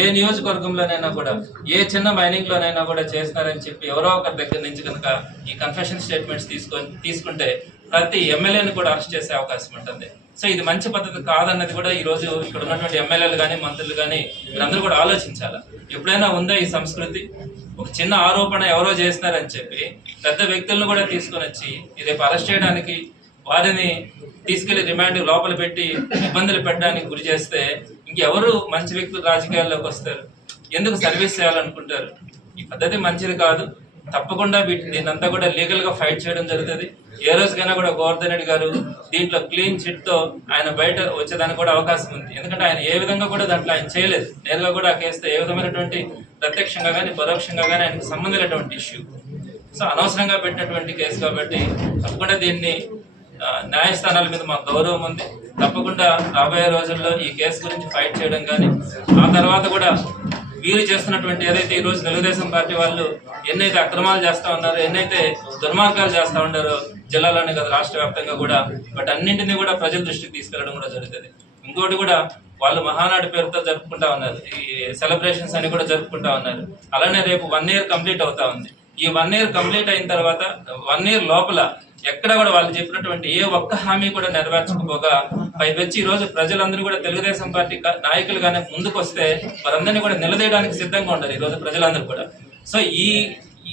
ఏ నియోజకవర్గంలోనైనా కూడా ఏ చిన్న మైనింగ్ లోనైనా కూడా చేస్తున్నారని చెప్పి ఎవరో ఒకరి దగ్గర నుంచి కనుక ఈ కన్ఫెషన్ స్టేట్మెంట్స్ తీసుకొని తీసుకుంటే ప్రతి ఎమ్మెల్యేని కూడా అరెస్ట్ చేసే అవకాశం ఉంటుంది. సో ఇది మంచి పద్ధతి కాదన్నది కూడా ఈ రోజు ఇక్కడ ఉన్నటువంటి ఎమ్మెల్యేలు కానీ మంత్రులు కానీ వీరందరూ కూడా ఆలోచించాలి? ఎప్పుడైనా ఉందా ఈ సంస్కృతి? ఒక చిన్న ఆరోపణ ఎవరో చేస్తున్నారని చెప్పి పెద్ద వ్యక్తులను కూడా తీసుకొని వచ్చి రేపు అరెస్ట్ చేయడానికి వారిని తీసుకెళ్ళి రిమాండ్ లోపల పెట్టి ఇబ్బందులు పెట్టడానికి గురి చేస్తే ఇంకెవరు మంచి వ్యక్తులు రాజకీయాల్లోకి వస్తారు? ఎందుకు సర్వీస్ చేయాలనుకుంటారు? ఈ పద్ధతి మంచిది కాదు. తప్పకుండా వీటిని దీన్నంతా కూడా లీగల్గా ఫైట్ చేయడం జరుగుతుంది. ఏ రోజుకైనా కూడా గోవర్ధన్ రెడ్డి గారు దీంట్లో క్లీన్ చిట్తో ఆయన బయట వచ్చేదానికి కూడా అవకాశం ఉంది. ఎందుకంటే ఆయన ఏ విధంగా కూడా దాంట్లో ఆయన చేయలేదు. నేరుగా కూడా ఆ కేసుతో ఏ విధమైనటువంటి ప్రత్యక్షంగా కానీ పరోక్షంగా కానీ ఆయనకు సంబంధించినటువంటి ఇష్యూ సో అనవసరంగా పెట్టినటువంటి కేసు కాబట్టి తప్పకుండా దీన్ని న్యాయస్థానాల మీద మాకు గౌరవం ఉంది. తప్పకుండా రాబోయే రోజుల్లో ఈ కేసు గురించి ఫైట్ చేయడం కానీ ఆ తర్వాత కూడా వీరు చేస్తున్నటువంటి ఏదైతే ఈ రోజు తెలుగుదేశం పార్టీ వాళ్ళు ఎన్నైతే అక్రమాలు చేస్తూ ఉన్నారో ఎన్నైతే దుర్మార్గాలు చేస్తూ ఉన్నారో జిల్లాలోనే కదా రాష్ట్ర వ్యాప్తంగా కూడా బట్ అన్నింటినీ కూడా ప్రజల దృష్టికి తీసుకెళ్ళడం కూడా జరుగుతుంది. ఇంకోటి కూడా వాళ్ళు మహానాడు పేరుతో జరుపుకుంటా ఉన్నారు. ఈ సెలబ్రేషన్స్ అని కూడా జరుపుకుంటా ఉన్నారు. అలానే రేపు వన్ ఇయర్ కంప్లీట్ అవుతా ఉంది. ఈ వన్ ఇయర్ కంప్లీట్ అయిన తర్వాత వన్ ఇయర్ లోపల ఎక్కడ కూడా వాళ్ళు చెప్పినటువంటి ఏ ఒక్క హామీ కూడా నెరవేర్చకపోగా పైపెచ్చి ఈ రోజు ప్రజలందరూ కూడా తెలుగుదేశం పార్టీ నాయకులుగానే ముందుకు వస్తే వారందరినీ కూడా నిలదీయడానికి సిద్ధంగా ఉండాలి ఈ రోజు ప్రజలందరూ కూడా. సో ఈ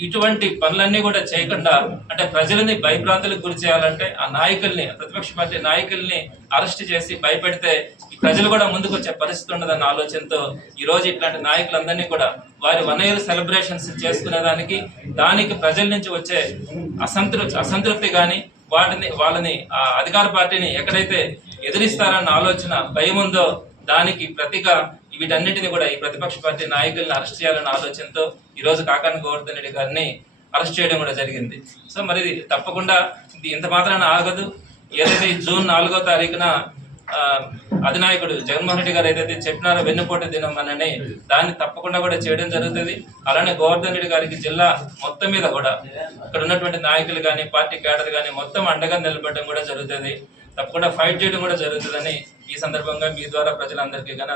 ఇటువంటి పనులన్నీ కూడా చేయకుండా అంటే ప్రజలని భయభ్రాంతులకు గురి చేయాలంటే ఆ నాయకుల్ని ప్రతిపక్ష పార్టీ నాయకుల్ని అరెస్ట్ చేసి భయపెడితే ఈ ప్రజలు కూడా ముందుకు వచ్చే పరిస్థితి ఉండదన్న ఆలోచనతో ఈ రోజు ఇట్లాంటి నాయకులందరినీ కూడా వారి వన్ ఇయర్ సెలబ్రేషన్స్ చేసుకునే దానికి దానికి ప్రజల నుంచి వచ్చే అసంతృప్తి అసంతృప్తి కానీ వాటిని వాళ్ళని ఆ అధికార పార్టీని ఎక్కడైతే ఎదిరిస్తారన్న ఆలోచన భయం ఉందో దానికి ప్రతిగా వీటన్నిటిని కూడా ఈ ప్రతిపక్ష పార్టీ నాయకులను అరెస్ట్ చేయాలన్న ఆలోచనతో ఈరోజు రోజు కాకాని గోవర్ధన్ రెడ్డి గారిని అరెస్ట్ చేయడం కూడా జరిగింది. సో మరి ఇది తప్పకుండా ఇది ఇంత మాత్రాన ఆగదు. ఏదైతే జూన్ నాలుగో తారీఖున అధినాయకుడు జగన్మోహన్ రెడ్డి గారు ఏదైతే చెప్పినారో వెన్నుపోటు దినం అనని దాన్ని తప్పకుండా కూడా చేయడం జరుగుతుంది. అలానే గోవర్ధన్ రెడ్డి గారికి జిల్లా మొత్తం మీద కూడా ఇక్కడ ఉన్నటువంటి నాయకులు కానీ పార్టీ కేడర్ కానీ మొత్తం అండగా నిలబడడం కూడా జరుగుతుంది. తప్పకుండా ఫైట్ చేయడం కూడా జరుగుతుందని ఈ సందర్భంగా మీ ద్వారా ప్రజలందరికీ కానీ